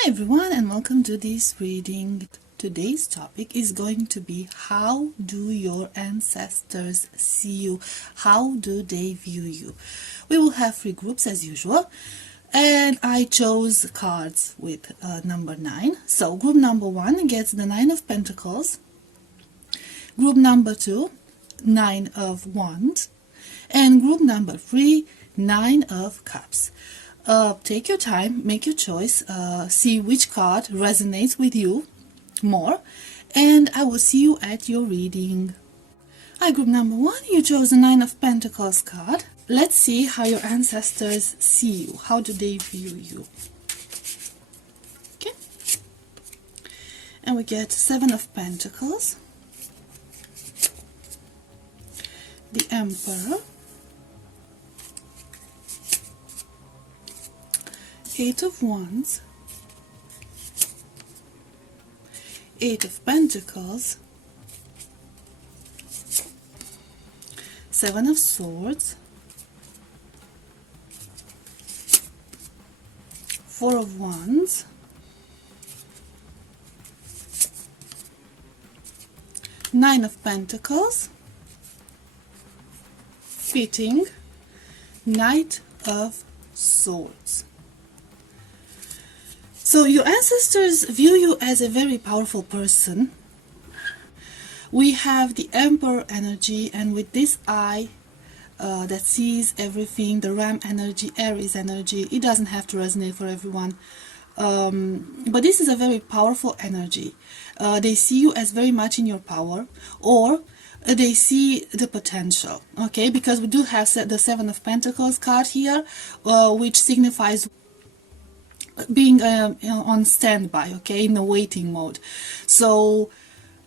Hi everyone, and welcome to this reading. Today's topic is going to be, how do your ancestors see you? How do they view you? We will have three groups as usual, and I chose cards with number 9. So group number 1 gets the 9 of Pentacles, group number 2 9 of Wands, and group number 3 9 of Cups. Take your time, make your choice, see which card resonates with you more, and I will see you at your reading. Hi, group number 1, you chose the 9 of Pentacles card. Let's see how your ancestors see you. How do they view you? Okay. And we get 7 of Pentacles, the Emperor, 8 of Wands, 8 of Pentacles, 7 of Swords, 4 of Wands, 9 of Pentacles, fitting, Knight of Swords. So your ancestors view you as a very powerful person. We have the Emperor energy, and with this eye that sees everything, the Ram energy, Aries energy, it doesn't have to resonate for everyone. But this is a very powerful energy. They see you as very much in your power, or they see the potential, okay? Because we do have the 7 of Pentacles card here, which signifies being on standby, okay, in a waiting mode. So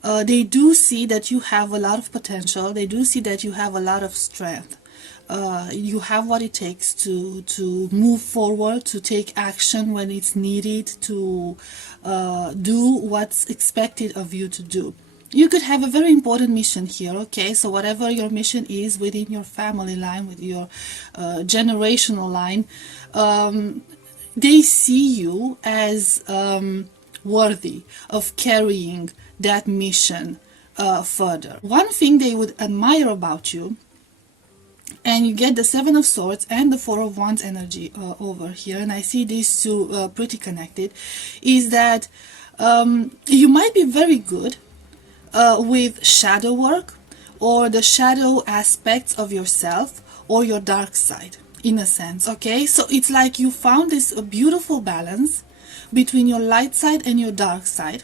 they do see that you have a lot of potential. They do see that you have a lot of strength. You have what it takes to move forward, to take action when it's needed, to do what's expected of you to do. You could have a very important mission here, okay? So whatever your mission is within your family line, with your generational line, they see you as worthy of carrying that mission further. One thing they would admire about you, and you get the 7 of Swords and the 4 of Wands energy over here, and I see these two pretty connected, is that you might be very good with shadow work, or the shadow aspects of yourself, or your dark side, in a sense, okay? So it's like you found this beautiful balance between your light side and your dark side.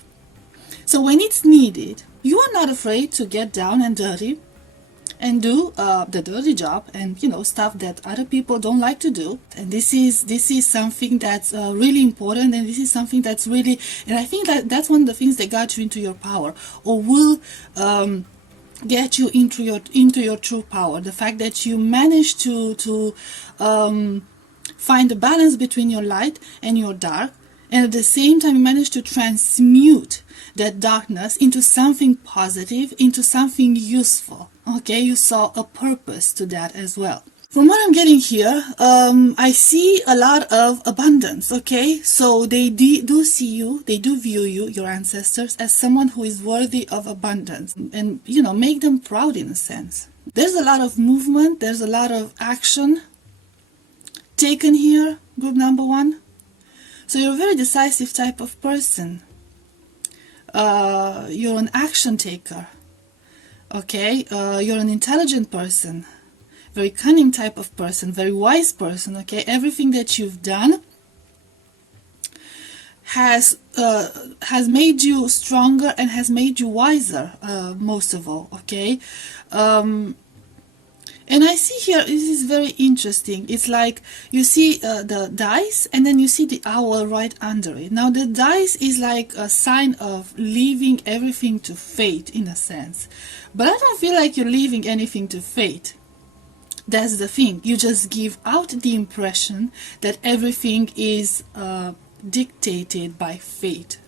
So when it's needed, you are not afraid to get down and dirty and do the dirty job, and stuff that other people don't like to do. And this is something that's really important, and this is something that's really, and I think that's one of the things that got you into your power, or will get you into your true power. The fact that you managed to find a balance between your light and your dark, and at the same time you managed to transmute that darkness into something positive, into something useful, okay? You saw a purpose to that as well. From what I'm getting here, I see a lot of abundance, okay? So they do see you, they do view you, your ancestors, as someone who is worthy of abundance, and make them proud in a sense. There's a lot of movement, there's a lot of action taken here, group number 1. So you're a very decisive type of person. You're an action taker, okay? You're an intelligent person, very cunning type of person, very wise person, okay? Everything that you've done has made you stronger and has made you wiser, most of all, okay? And I see here, this is very interesting. It's like you see the dice, and then you see the owl right under it. Now the dice is like a sign of leaving everything to fate, in a sense. But I don't feel like you're leaving anything to fate. That's the thing. You just give out the impression that everything is dictated by fate.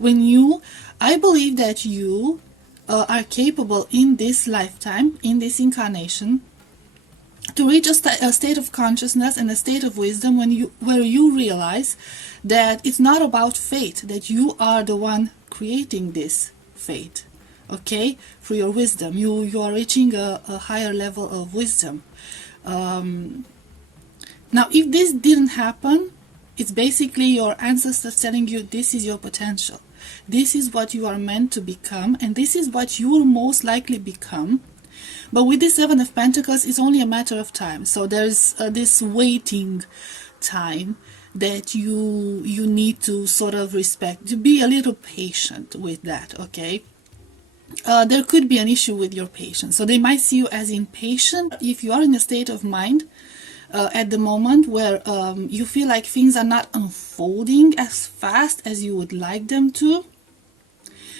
I believe that you are capable in this lifetime, in this incarnation, to reach a state of consciousness and a state of wisdom where you realize that it's not about fate, that you are the one creating this fate, okay, through your wisdom. You are reaching a higher level of wisdom. Now, if this didn't happen, it's basically your ancestors telling you this is your potential. This is what you are meant to become, and this is what you will most likely become. But with the Seven of Pentacles, it's only a matter of time. So there's this waiting time that you need to sort of respect, to be a little patient with that, okay? There could be an issue with your patience. So they might see you as impatient. If you are in a state of mind at the moment where you feel like things are not unfolding as fast as you would like them to,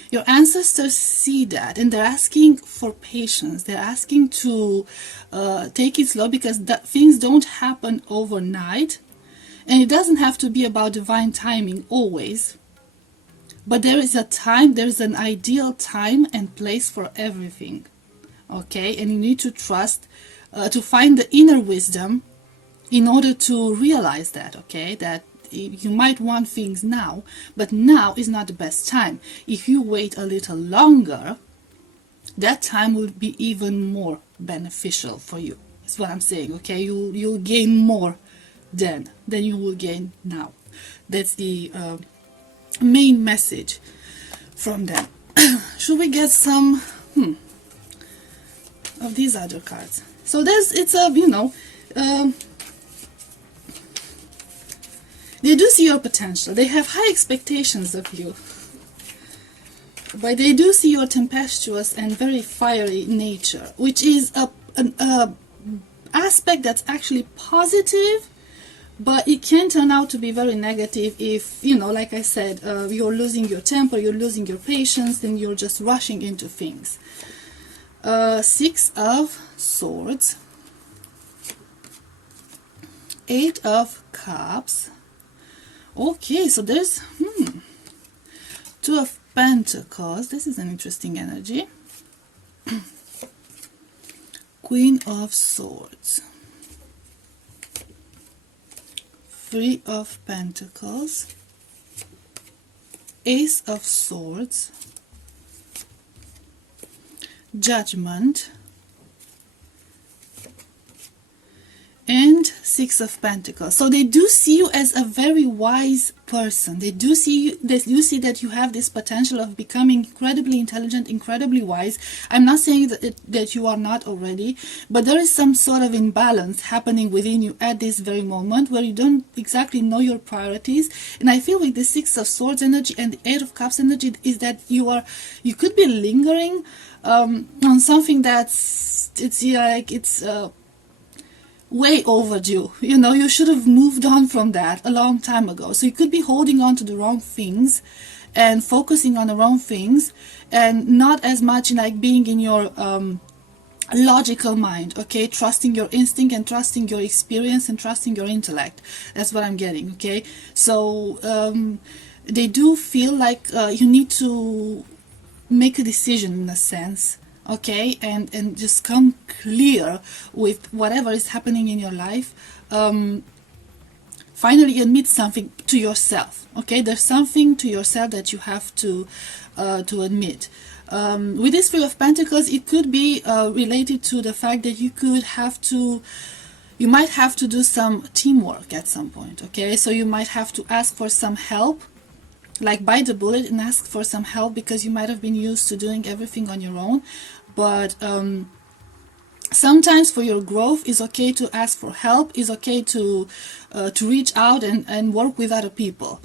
your ancestors see that and they're asking for patience. They're asking to take it slow, because things don't happen overnight, and it doesn't have to be about divine timing always. But there is a time, there's an ideal time and place for everything, okay? And you need to trust, to find the inner wisdom in order to realize that, okay? That you might want things now, but now is not the best time. If you wait a little longer, that time will be even more beneficial for you. That's what I'm saying, okay? You'll gain more then than you will gain now. That's the main message from them. Should we get some of these other cards? So it's a, they do see your potential. They have high expectations of you. But they do see your tempestuous and very fiery nature, which is an aspect that's actually positive, but it can turn out to be very negative if, like I said, you're losing your temper, you're losing your patience, and you're just rushing into things. Six of Swords, Eight of Cups. Okay, so there's Two of Pentacles. This is an interesting energy. Queen of Swords. Three of Pentacles. Ace of Swords. Judgment. And Six of Pentacles. So they do see you as a very wise person. They do see that you have this potential of becoming incredibly intelligent, incredibly wise. I'm not saying that you are not already, but there is some sort of imbalance happening within you at this very moment where you don't exactly know your priorities. And I feel with the Six of Swords energy and the Eight of Cups energy is that you could be lingering on something that's way overdue. You should have moved on from that a long time ago. So you could be holding on to the wrong things and focusing on the wrong things, and not as much like being in your logical mind, okay? Trusting your instinct and trusting your experience and trusting your intellect. That's what I'm getting, okay? So they do feel like you need to make a decision in a sense, okay, and just come clear with whatever is happening in your life. Finally admit something to yourself, okay? There's something to yourself that you have to admit. With this Three of Pentacles, it could be related to the fact that you might have to do some teamwork at some point, okay? So you might have to ask for some help, like bite the bullet and ask for some help, because you might have been used to doing everything on your own. But sometimes for your growth, it's okay to ask for help. It's okay to reach out and work with other people,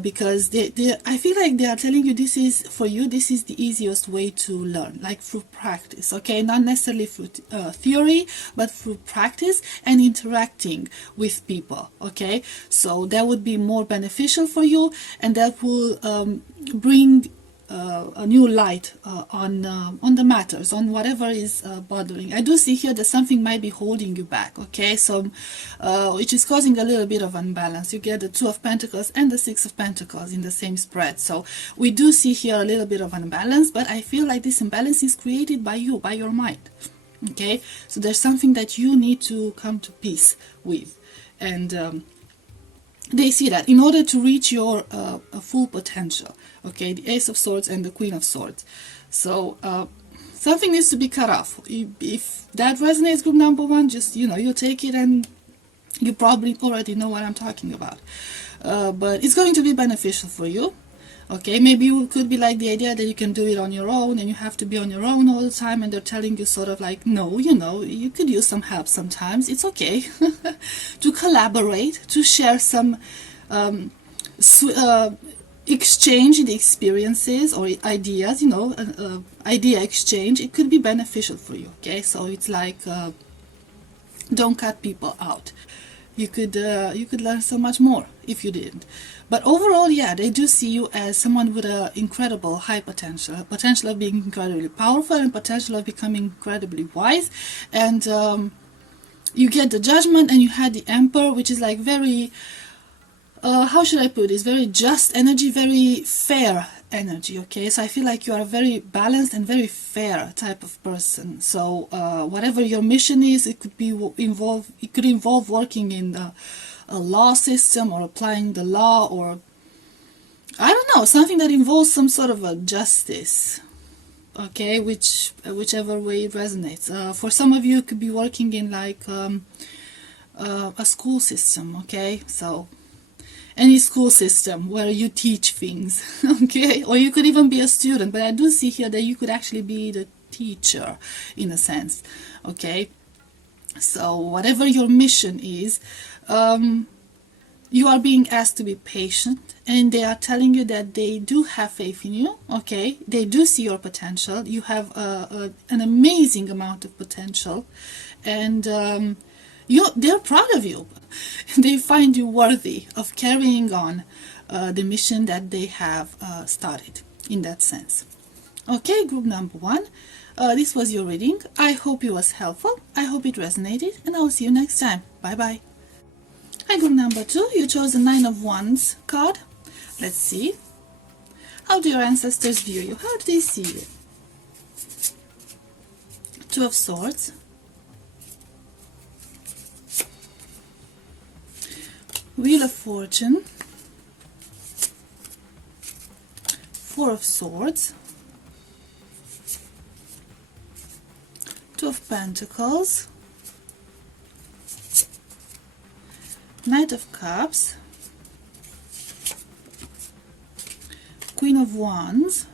because I feel like they are telling you this is the easiest way to learn, like through practice, okay? Not necessarily through theory, but through practice and interacting with people, okay? So that would be more beneficial for you, and that will bring a new light on the matters, on whatever is bothering. I do see here that something might be holding you back, okay? So which is causing a little bit of unbalance. You get the Two of Pentacles and the Six of Pentacles in the same spread. So we do see here a little bit of unbalance, but I feel like this imbalance is created by you, by your mind. Okay, so there's something that you need to come to peace with, and they see that in order to reach your full potential. Okay, the Ace of Swords and the Queen of Swords. So something needs to be cut off. If that resonates, group number one, just you take it, and you probably already know what I'm talking about. But it's going to be beneficial for you. Okay, maybe you could be like the idea that you can do it on your own and you have to be on your own all the time, and they're telling you sort of like, no, you could use some help sometimes. It's okay to collaborate, to share some exchange the experiences or ideas, idea exchange. It could be beneficial for you. Okay, so it's like don't cut people out. You could learn so much more if you didn't. But overall, yeah, they do see you as someone with an incredible high potential, potential of being incredibly powerful and potential of becoming incredibly wise. And you get the Judgment, and you had the Emperor, which is like very, how should I put this, very just energy, very fair energy. Okay, so I feel like you are a very balanced and very fair type of person. So whatever your mission is, it could involve working in a law system, or applying the law, or I don't know, something that involves some sort of a justice. Okay, whichever way it resonates. For some of you, it could be working in like a school system. Okay, so any school system where you teach things. Okay, or you could even be a student, but I do see here that you could actually be the teacher in a sense. Okay, so whatever your mission is, you are being asked to be patient, and they are telling you that they do have faith in you. Okay, they do see your potential. You have an amazing amount of potential, and they're proud of you. They find you worthy of carrying on the mission that they have started, in that sense. Okay, group number one, this was your reading. I hope it was helpful. I hope it resonated, and I'll see you next time. Bye bye. Hi, group number two, you chose the Nine of Wands card. Let's see. How do your ancestors view you? How do they see you? Two of Swords. Wheel of Fortune. Four of Swords. Two of Pentacles. Knight of Cups. Queen of Wands.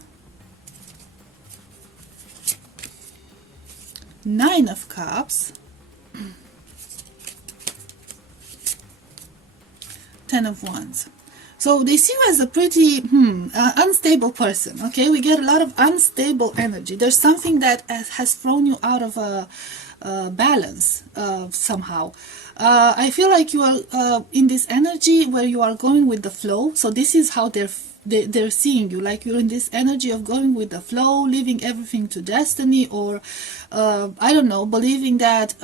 Nine of Cups. Ten of Wands. So they see you as a pretty unstable person. Okay, we get a lot of unstable energy. There's something that has thrown you out of a balance somehow. I feel like you are in this energy where you are going with the flow. So this is how they're seeing you, like you're in this energy of going with the flow, leaving everything to destiny, or I don't know, believing that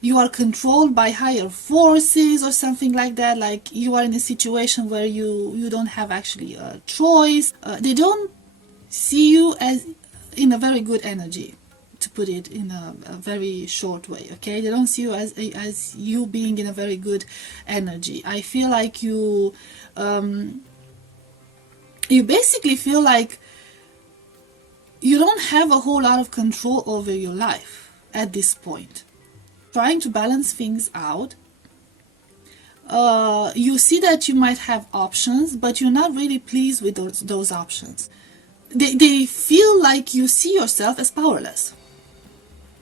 you are controlled by higher forces or something like that, like you are in a situation where you don't have actually a choice. They don't see you as in a very good energy, to put it in a very short way. Okay, they don't see you as you being in a very good energy. I feel like you basically feel like you don't have a whole lot of control over your life at this point. Trying to balance things out, you see that you might have options, but you're not really pleased with those options. They feel like you see yourself as powerless.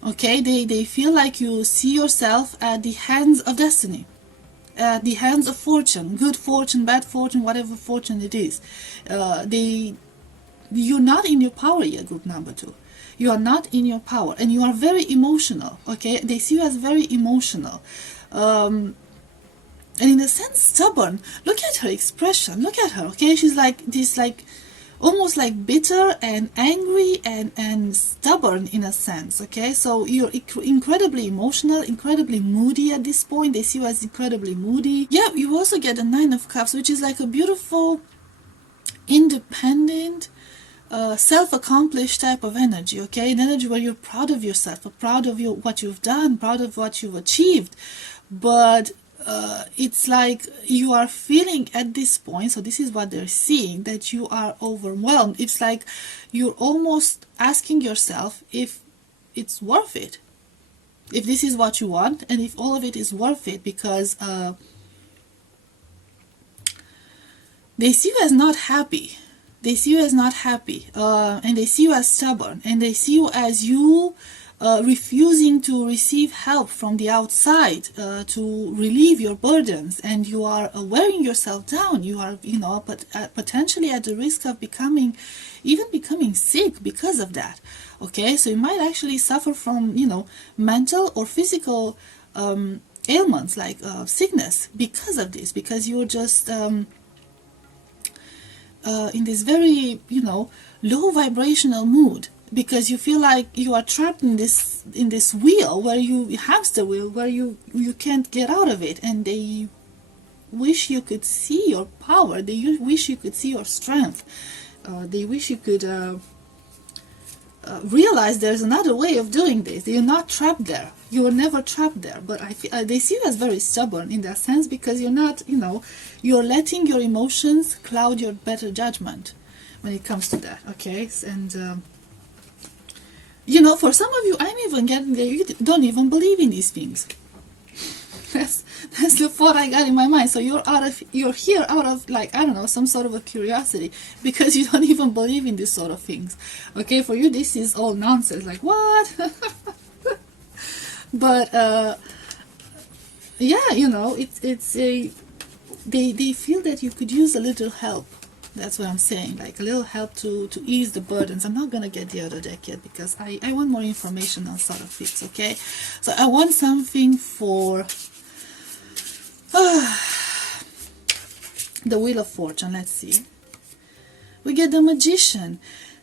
Okay, they feel like you see yourself at the hands of destiny, at the hands of fortune, good fortune, bad fortune, whatever fortune it is. You're not in your power yet, group number two. You are not in your power, and you are very emotional. Okay, they see you as very emotional, and in a sense stubborn. Look at her expression. Look at her. Okay, she's like this, like almost like bitter and angry and stubborn in a sense. Okay, so you're incredibly emotional, incredibly moody at this point. They see you as incredibly moody. Yeah, you also get a Nine of Cups, which is like a beautiful, independent, self-accomplished type of energy, okay? An energy where you're proud of yourself, proud of what you've done, proud of what you've achieved. But it's like you are feeling at this point, so this is what they're seeing, that you are overwhelmed. It's like you're almost asking yourself if it's worth it, if this is what you want, and if all of it is worth it, because they see you as not happy. They see you as not happy, and they see you as stubborn, and they see you as you refusing to receive help from the outside to relieve your burdens, and you are wearing yourself down. You are, potentially at the risk of becoming sick because of that. Okay, so you might actually suffer from, mental or physical ailments like sickness because of this, because you're just in this very, low vibrational mood, because you feel like you are trapped in this wheel, where you hamster wheel, where you can't get out of it, and they wish you could see your power. They wish you could see your strength. They wish you could realize there's another way of doing this. You're not trapped there. You were never trapped there. But I feel they see you as very stubborn in that sense, because you're not, you're letting your emotions cloud your better judgment when it comes to that. Okay, and for some of you, I'm even getting there. You don't even believe in these things. That's the thought I got in my mind. So you're here out of, like, I don't know, some sort of a curiosity, because you don't even believe in these sort of things. Okay, for you this is all nonsense. Like, what? But yeah, it's a they feel that you could use a little help. That's what I'm saying, like a little help to ease the burdens. I'm not gonna get the other deck yet, because I want more information on sort of things. Okay, so I want something for the Wheel of Fortune. Let's see. We get the Magician.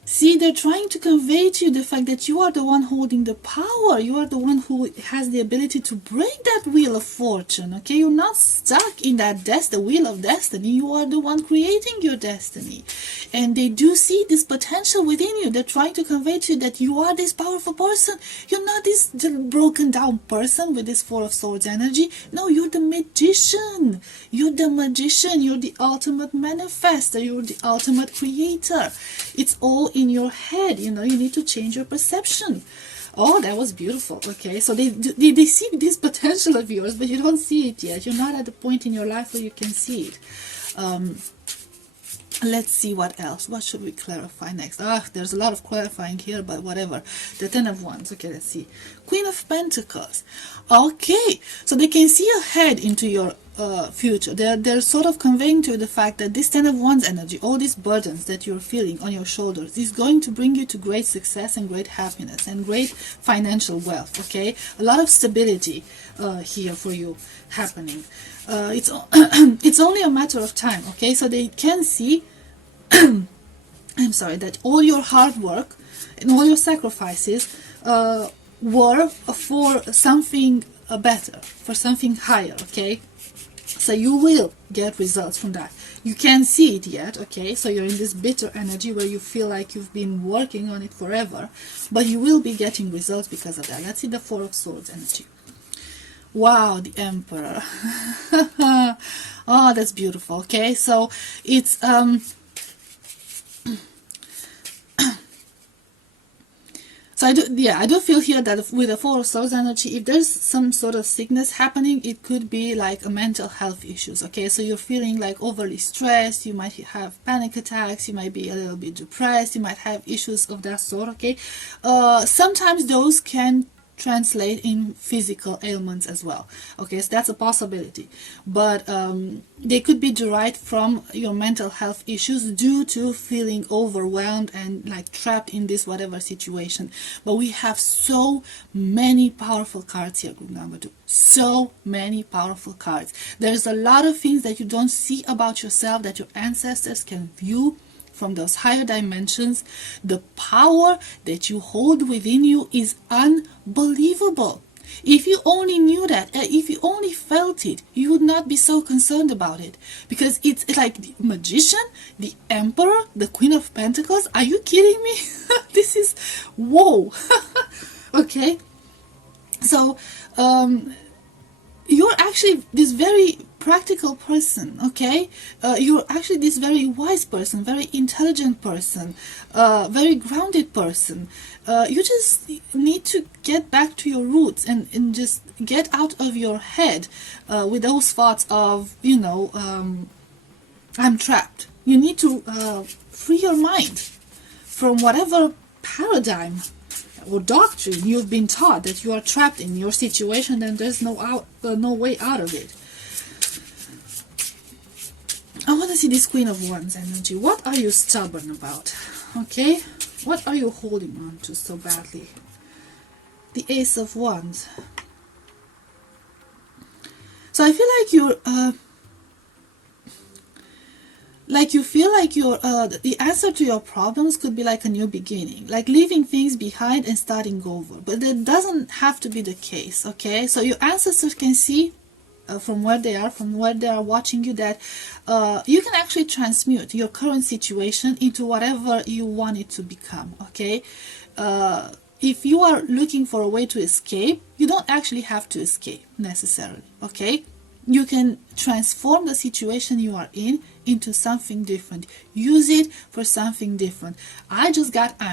See, they're trying to convey to you the fact that you are the one holding the power. You are the one who has the ability to break that Wheel of Fortune, okay? You're not stuck in that the Wheel of Destiny. You are the one creating your destiny. And they do see this potential within you. They're trying to convey to you that you are this powerful person. You're not this broken down person with this Four of Swords energy. No, you're the Magician. You're the Magician. You're the ultimate manifester. You're the ultimate creator. It's all in your head. You need to change your perception. Oh, that was beautiful. Okay, so they see this potential of yours, but you don't see it yet. You're not at the point in your life where you can see it. Let's see what else. What should we clarify next? There's a lot of clarifying here, but whatever. The Ten of Wands. Okay, let's see. Queen of Pentacles. Okay, so they can see ahead into your future. They're sort of conveying to you the fact that this Ten of Wands energy, all these burdens that you're feeling on your shoulders, is going to bring you to great success and great happiness and great financial wealth. Okay, a lot of stability here for you happening. It's it's only a matter of time. Okay, so they can see I'm sorry, that all your hard work and all your sacrifices were for something better, for something higher. Okay, so you will get results from that. You can't see it yet. Okay, so you're in this bitter energy where you feel like you've been working on it forever, but you will be getting results because of that. Let's see the Four of Swords energy. Wow, the Emperor. Oh, that's beautiful. Okay, so it's so I do feel here that with the Four of Swords energy, if there's some sort of sickness happening, it could be like a mental health issues. Okay, so you're feeling like overly stressed, you might have panic attacks, you might be a little bit depressed, you might have issues of that sort. Okay, sometimes those can translate in physical ailments as well. Okay, so that's a possibility, but they could be derived from your mental health issues due to feeling overwhelmed and like trapped in this whatever situation. But we have so many powerful cards here, group number 2. So many powerful cards. There's a lot of things that you don't see about yourself that your ancestors can view from those higher dimensions. The power that you hold within you is unbelievable. If you only knew that, if you only felt it, you would not be so concerned about it. Because it's like the magician, the emperor, the queen of pentacles. Are you kidding me? This is, whoa. Okay. So, you're actually this very practical person, okay? You're actually this very wise person, very intelligent person, very grounded person. You just need to get back to your roots and just get out of your head with those thoughts of, I'm trapped. You need to free your mind from whatever paradigm or doctrine you've been taught that you are trapped in your situation and there's no way out of it. I want to see this Queen of Wands energy. What are you stubborn about? Okay? What are you holding on to so badly? The Ace of Wands. So I feel like you feel like the answer to your problems could be like a new beginning, like leaving things behind and starting over. But that doesn't have to be the case, okay? So your ancestors can see from where they are watching you, that you can actually transmute your current situation into whatever you want it to become, okay? If you are looking for a way to escape, you don't actually have to escape necessarily, okay? You can transform the situation you are in into something different. Use it for something different. I'm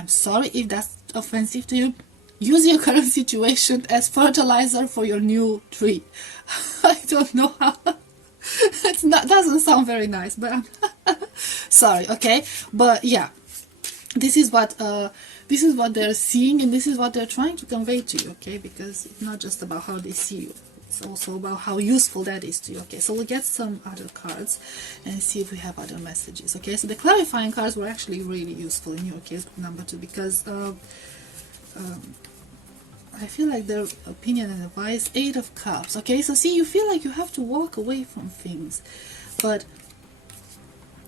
sorry if that's offensive to you. Use your current situation as fertilizer for your new tree. I don't know how. Doesn't sound very nice, but I'm sorry, okay? But yeah, this is what they're seeing, and this is what they're trying to convey to you, okay? Because it's not just about how they see you. It's also about how useful that is to you. Okay, so we'll get some other cards and see if we have other messages. Okay, so the clarifying cards were actually really useful in your case, number 2, because I feel like their opinion and advice. 8 of Cups. Okay, so see, you feel like you have to walk away from things, but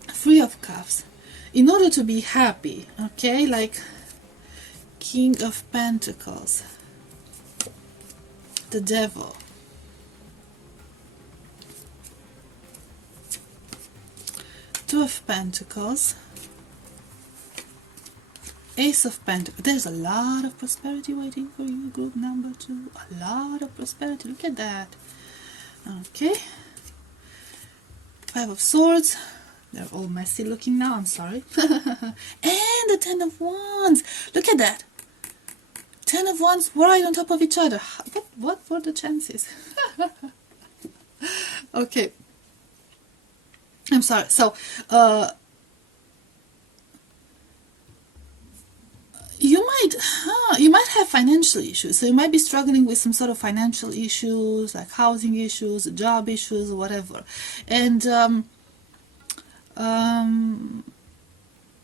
3 of Cups, in order to be happy, okay, like King of Pentacles, the Devil, Two of Pentacles, Ace of Pentacles. There's a lot of prosperity waiting for you, group number 2. A lot of prosperity. Look at that. Okay. 5 of Swords. They're all messy looking now. I'm sorry. And the 10 of Wands. Look at that. 10 of Wands right on top of each other. What were the chances? Okay. I'm sorry. So, you might have financial issues. So you might be struggling with some sort of financial issues, like housing issues, job issues, or whatever. And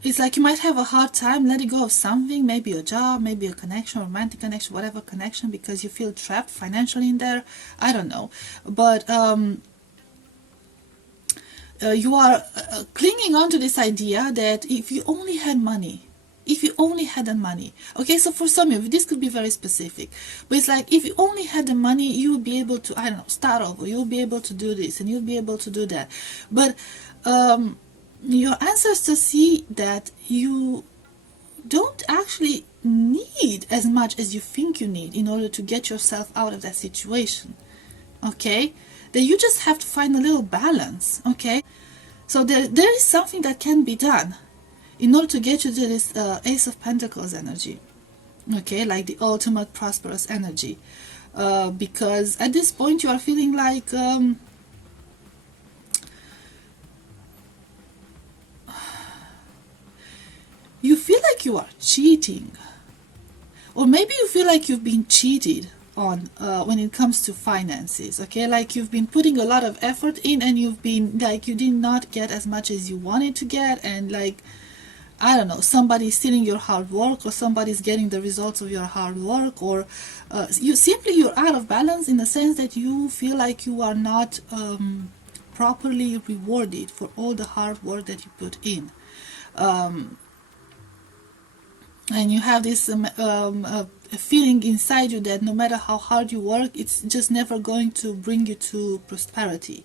it's like you might have a hard time letting go of something, maybe a job, maybe a connection, romantic connection, whatever connection, because you feel trapped financially in there. I don't know. But you are clinging on to this idea that if you only had money, okay, so for some of you this could be very specific, but it's like if you only had the money, you would be able to, I don't know, start over, you'll be able to do this and you'll be able to do that. But your ancestors see that you don't actually need as much as you think you need in order to get yourself out of that situation, okay? That you just have to find a little balance, okay? So there is something that can be done in order to get you to this Ace of Pentacles energy, okay, like the ultimate prosperous energy, because at this point you are feeling like you feel like you are cheating, or maybe you feel like you've been cheated on when it comes to finances, okay, like you've been putting a lot of effort in and you've been like, you did not get as much as you wanted to get, and like, I don't know, somebody's stealing your hard work, or somebody's getting the results of your hard work, or you're out of balance in the sense that you feel like you are not properly rewarded for all the hard work that you put in. And you have this a feeling inside you that no matter how hard you work, it's just never going to bring you to prosperity.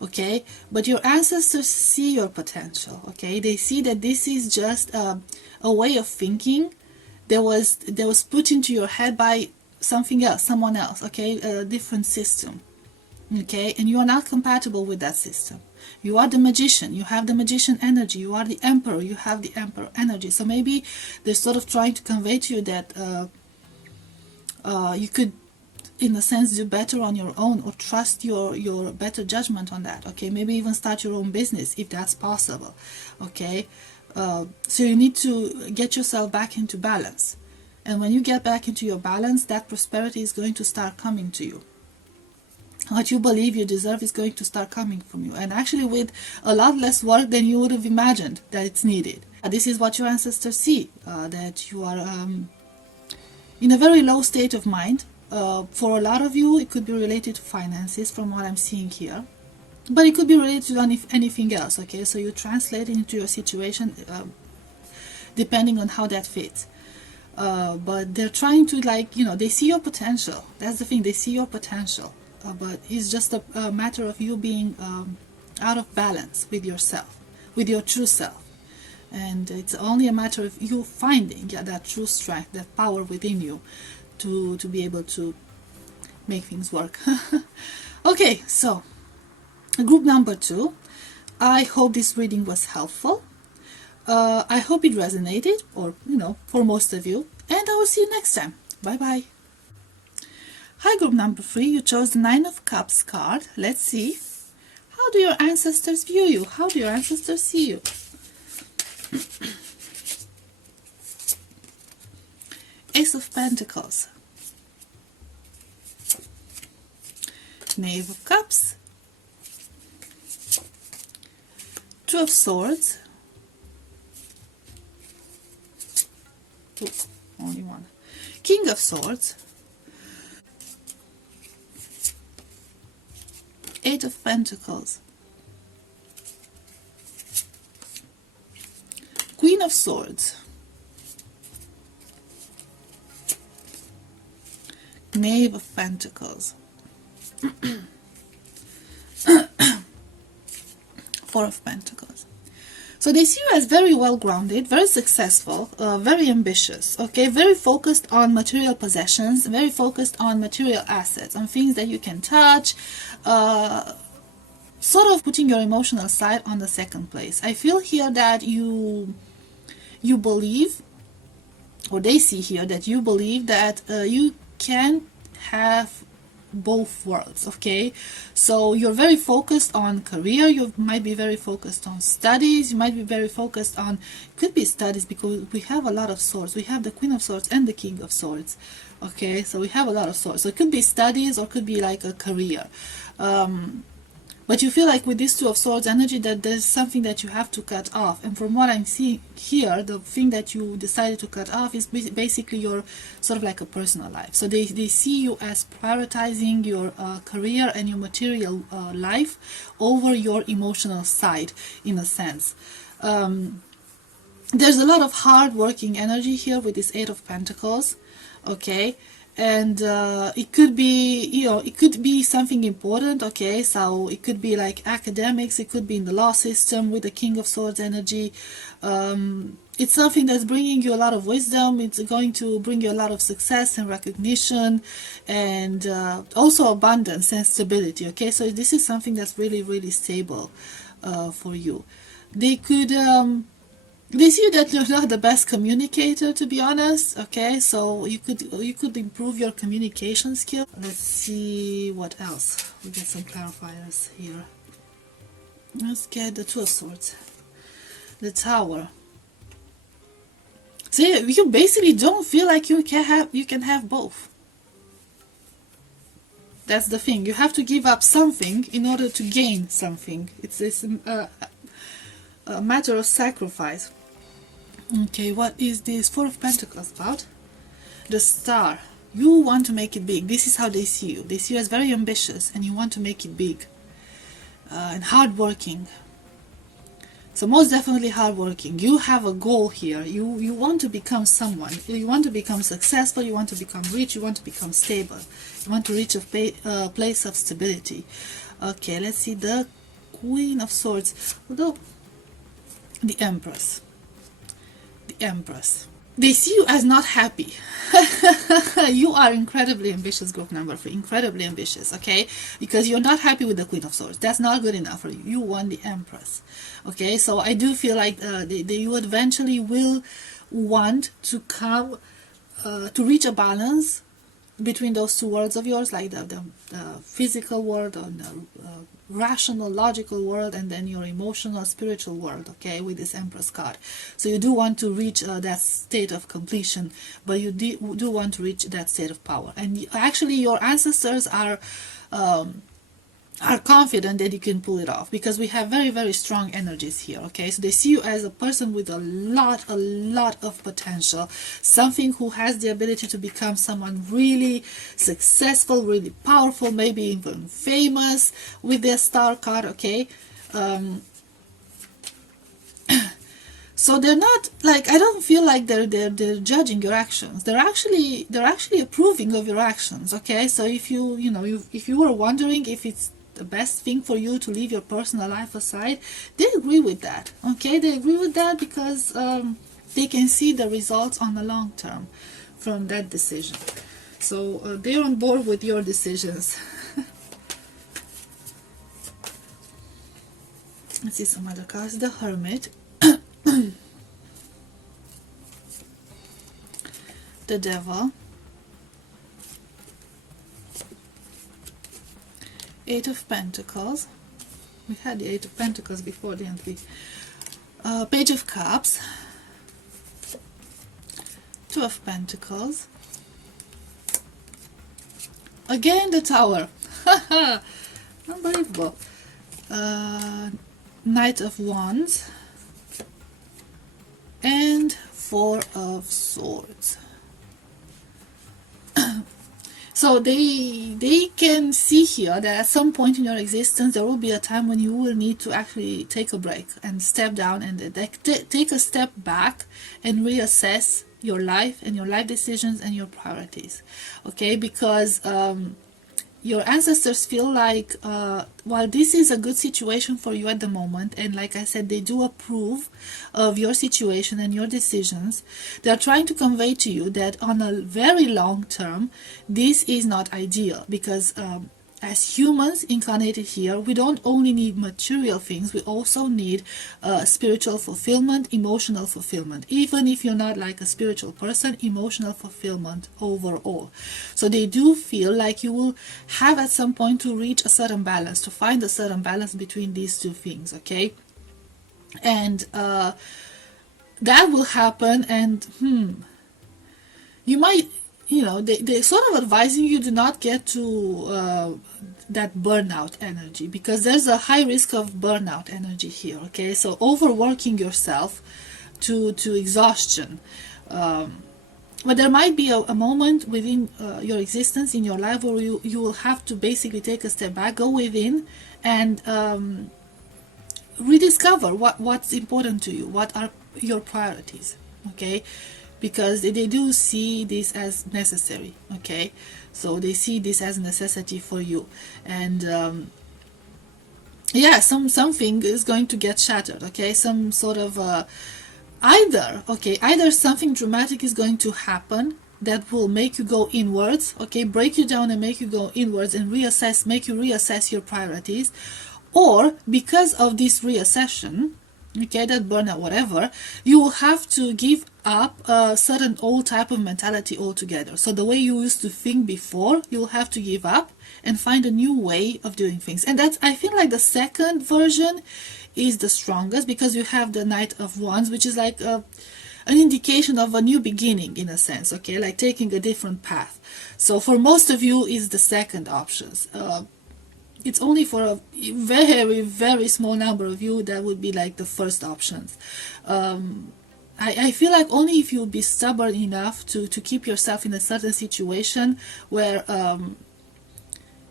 Okay, but your ancestors see your potential. Okay, they see that this is just a way of thinking that was put into your head by something else, someone else. Okay, a different system. Okay, and you are not compatible with that system. You are the magician, you have the magician energy. You are the emperor, you have the emperor energy. So maybe they're sort of trying to convey to you that you could, in a sense, do better on your own, or trust your better judgment on that. Okay, maybe even start your own business if that's possible. Okay, so you need to get yourself back into balance, and when you get back into your balance, that prosperity is going to start coming to you. What you believe you deserve is going to start coming from you, and actually with a lot less work than you would have imagined that it's needed. This is what your ancestors see, that you are in a very low state of mind. For a lot of you, it could be related to finances, from what I'm seeing here, but it could be related to anything else. Okay, so you translate it into your situation depending on how that fits. But they're trying to, like, they see your potential. That's the thing, they see your potential. But it's just a matter of you being out of balance with yourself, with your true self. And it's only a matter of you finding that true strength, that power within you to be able to make things work. Okay, so group number 2. I hope this reading was helpful. I hope it resonated, or, for most of you. And I will see you next time. Bye-bye. Hi, group number 3. You chose the 9 of Cups card. Let's see. How do your ancestors view you? How do your ancestors see you? Ace of Pentacles. Knave of Cups. 2 of Swords. Ooh, only one. King of Swords. 8 of Pentacles. Queen of Swords. Knave of Pentacles. 4 of Pentacles. So they see you as very well grounded, very successful, very ambitious, okay, very focused on material possessions, very focused on material assets, on things that you can touch, sort of putting your emotional side on the second place. I feel here that you believe, or they see here that you believe that you can have both worlds. Okay, so you're very focused on career, you might be very focused on studies, you might be very focused on, could be studies, because we have a lot of swords. We have the Queen of Swords and the King of Swords. Okay, so we have a lot of swords, so it could be studies or could be like a career. But you feel like with this 2 of Swords energy that there's something that you have to cut off. And from what I'm seeing here, the thing that you decided to cut off is basically your sort of like a personal life. So they see you as prioritizing your career and your material life over your emotional side, in a sense. There's a lot of hard-working energy here with this 8 of Pentacles. Okay. And it could be, it could be something important. Okay, so it could be like academics, it could be in the law system with the King of Swords energy. It's something that's bringing you a lot of wisdom. It's going to bring you a lot of success and recognition, and also abundance and stability. Okay, so this is something that's really, really stable for you. They could they see that you're not the best communicator, to be honest. Okay, so you could improve your communication skill. Let's see what else. We get some clarifiers here. Let's get the 2 of Swords, the Tower. So yeah, you basically don't feel like you can have both. That's the thing. You have to give up something in order to gain something. It's a matter of sacrifice. Okay, what is this 4 of Pentacles about? The Star. You want to make it big. This is how they see you. They see you as very ambitious, and you want to make it big and hardworking. So most definitely hardworking. You have a goal here. You want to become someone. You want to become successful. You want to become rich. You want to become stable. You want to reach a place of stability. Okay, let's see the Queen of Swords. Although the Empress. The Empress. They see you as not happy. You are incredibly ambitious, group number 3. Incredibly ambitious, okay? Because you're not happy with the Queen of Swords. That's not good enough for you. You want the Empress. Okay, so I do feel like you eventually will want to come to reach a balance between those two worlds of yours, like the physical world and the rational, logical world, and then your emotional, spiritual world, okay, with this Empress card. So you do want to reach that state of completion, but you do want to reach that state of power. And actually your ancestors are confident that you can pull it off, because we have very, very strong energies here, okay? So they see you as a person with a lot of potential, something who has the ability to become someone really successful, really powerful, maybe even famous with their star card, okay? So they're not like, I don't feel like they're judging your actions. They're actually approving of your actions, okay? So if if you were wondering if it's the best thing for you to leave your personal life aside, they agree with that, okay? They agree with that because they can see the results on the long term from that decision. So they're on board with your decisions. Let's see some other cards. The Hermit. The Devil. Eight of Pentacles. We had the Eight of Pentacles before, didn't we? Page of Cups. Two of Pentacles. Again the Tower. Unbelievable. Knight of Wands. And Four of Swords. So they can see here that at some point in your existence there will be a time when you will need to actually take a break and step down and take a step back and reassess your life and your life decisions and your priorities, okay? Because your ancestors feel like while this is a good situation for you at the moment, and like I said, they do approve of your situation and your decisions, they are trying to convey to you that on a very long term this is not ideal, because as humans incarnated here, we don't only need material things, we also need spiritual fulfillment, emotional fulfillment. Even if you're not like a spiritual person, emotional fulfillment overall. So they do feel like you will have at some point to reach a certain balance, to find a certain balance between these two things, okay? And that will happen, and you might, they're sort of advising you to not get to that burnout energy, because there's a high risk of burnout energy here, okay? So overworking yourself to exhaustion. But there might be a moment within your existence in your life where you will have to basically take a step back, go within, and rediscover what's important to you, what are your priorities, okay? Because they do see this as necessary, okay? So they see this as a necessity for you, and yeah, something is going to get shattered, okay? Some sort of either something dramatic is going to happen that will make you go inwards, okay, break you down and make you go inwards and make you reassess your priorities, or because of this reassession, okay, that burnout, whatever, you will have to give up a certain old type of mentality altogether. So the way you used to think before, you'll have to give up and find a new way of doing things. And that's, I feel like the second version is the strongest, because you have the Knight of Wands, which is like an indication of a new beginning in a sense, okay, like taking a different path. So for most of you is the second options. It's only for a very, very small number of you that would be like the first options. I feel like only if you be stubborn enough to keep yourself in a certain situation where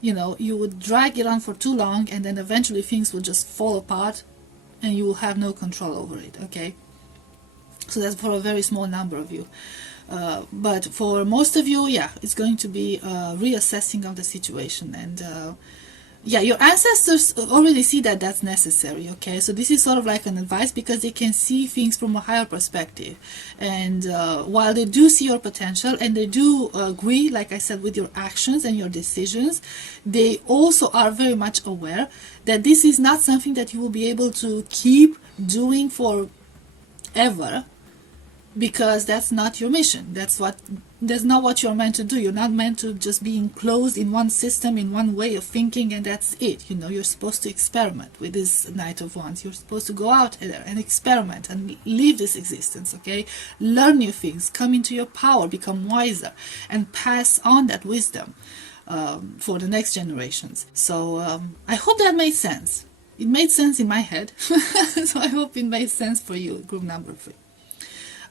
you would drag it on for too long, and then eventually things will just fall apart, and you will have no control over it, okay? So that's for a very small number of you. But for most of you, yeah, it's going to be reassessing of the situation. And yeah, your ancestors already see that that's necessary, okay? So this is sort of like an advice, because they can see things from a higher perspective. And while they do see your potential and they do agree, like I said, with your actions and your decisions, they also are very much aware that this is not something that you will be able to keep doing forever, because that's not your mission. That's not what you're meant to do. You're not meant to just be enclosed in one system, in one way of thinking, and that's it. You know, you're supposed to experiment with this Knight of Wands. You're supposed to go out there and experiment and live this existence, okay? Learn new things, come into your power, become wiser, and pass on that wisdom for the next generations. So I hope that made sense. It made sense in my head. So I hope it made sense for you, group number 3.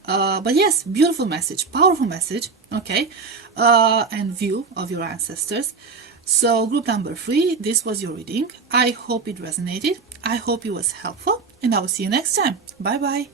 But yes, beautiful message, powerful message, okay, and view of your ancestors. So group number 3, this was your reading. I hope it resonated. I hope it was helpful, and I will see you next time. Bye bye.